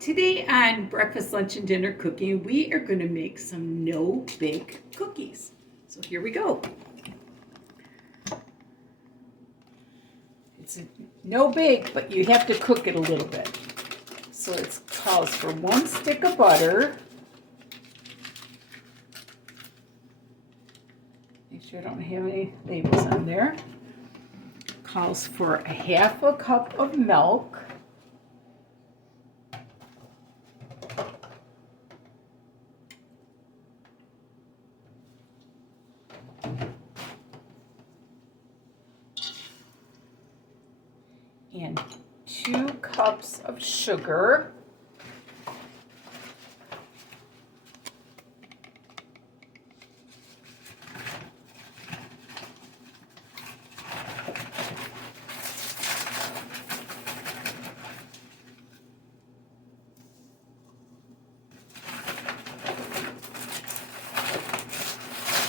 Today on Breakfast, Lunch, and Dinner Cooking, we are going to make some no-bake cookies. So here we go. It's no-bake, but you have to cook it a little bit. So it calls for 1 stick of butter. Make sure I don't have any labels on there. Calls for 1/2 cup of milk. And 2 cups of sugar.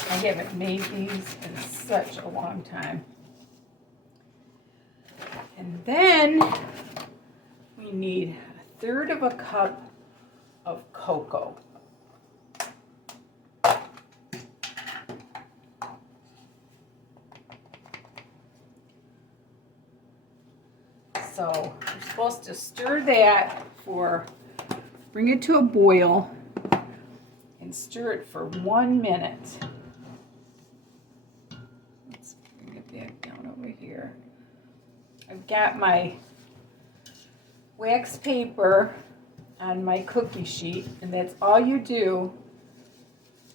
I haven't made these in such a long time. And then we need 1/3 cup of cocoa. So we're supposed to stir that bring it to a boil and stir it for 1 minute. Let's bring it back down over here. I've got my wax paper on my cookie sheet, and that's all you do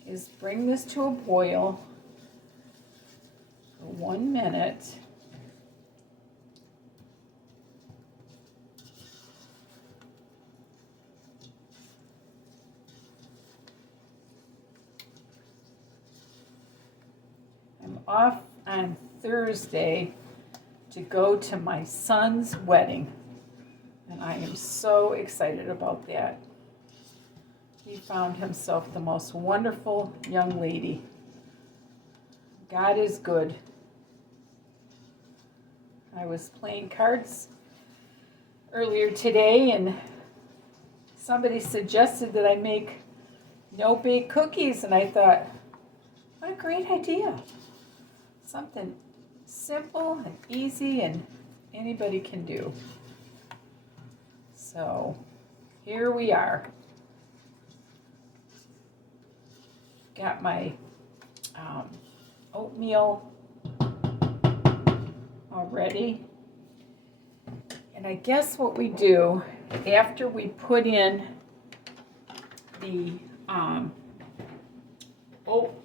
is bring this to a boil for 1 minute. I'm off on Thursday to go to my son's wedding, and I am so excited about that. He found himself the most wonderful young lady. God is good. I was playing cards earlier today, and somebody suggested that I make no-bake cookies, and I thought, what a great idea. Something simple and easy and anybody can do. So here we are. Got my oatmeal already. And I guess what we do after we put in the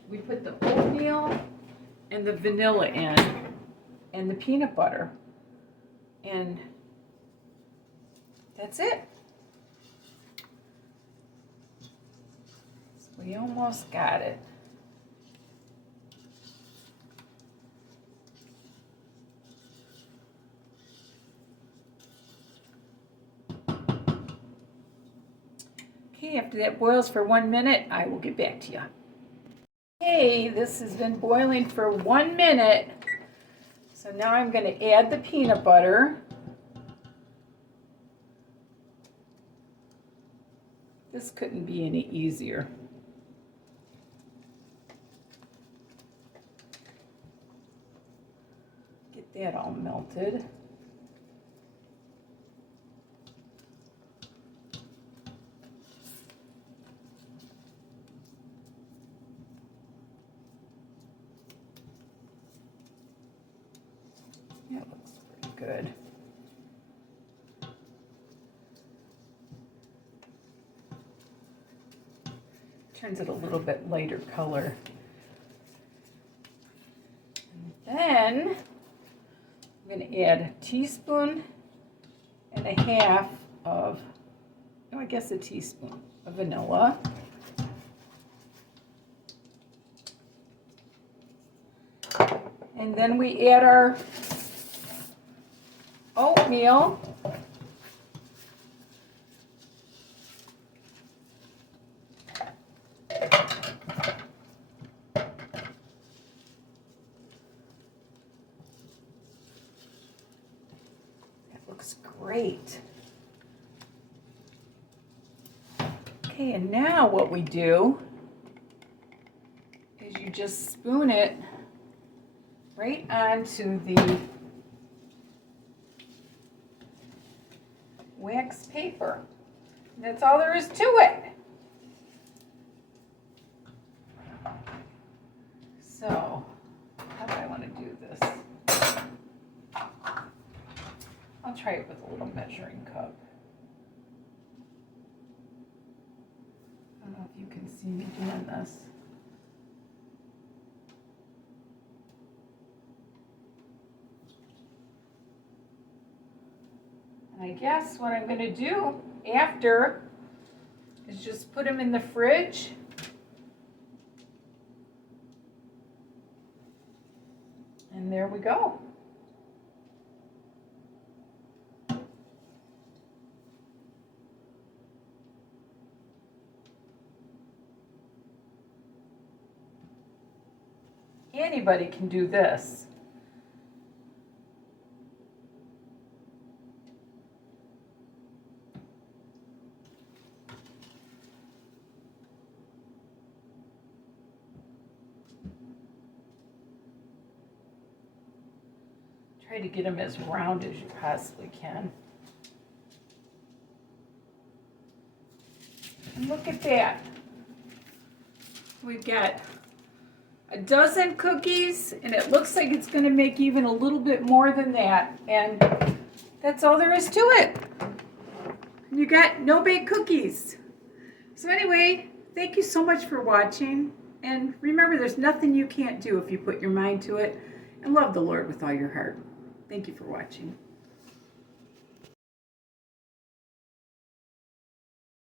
we put the oatmeal and the vanilla in and the peanut butter, and that's it. So we almost got it. Okay, after that boils for 1 minute, I will get back to you. Okay, this has been boiling for 1 minute. So now I'm going to add the peanut butter. This couldn't be any easier. Get that all melted. That looks pretty good. Turns it a little bit lighter color. And then I'm going to add a teaspoon and a half of, oh, I guess a teaspoon of vanilla. And then we add our oatmeal. That looks great. Okay, and now what we do is you just spoon it right onto the wax paper. And that's all there is to it. So, how do I want to do this? I'll try it with a little measuring cup. I don't know if you can see me doing this. And I guess what I'm going to do after is just put them in the fridge. And there we go. Anybody can do this. Try to get them as round as you possibly can. And look at that. We've got a dozen cookies, and it looks like it's going to make even a little bit more than that. And that's all there is to it. You got no-bake cookies. So anyway, thank you so much for watching. And remember, there's nothing you can't do if you put your mind to it. And love the Lord with all your heart. Thank you for watching.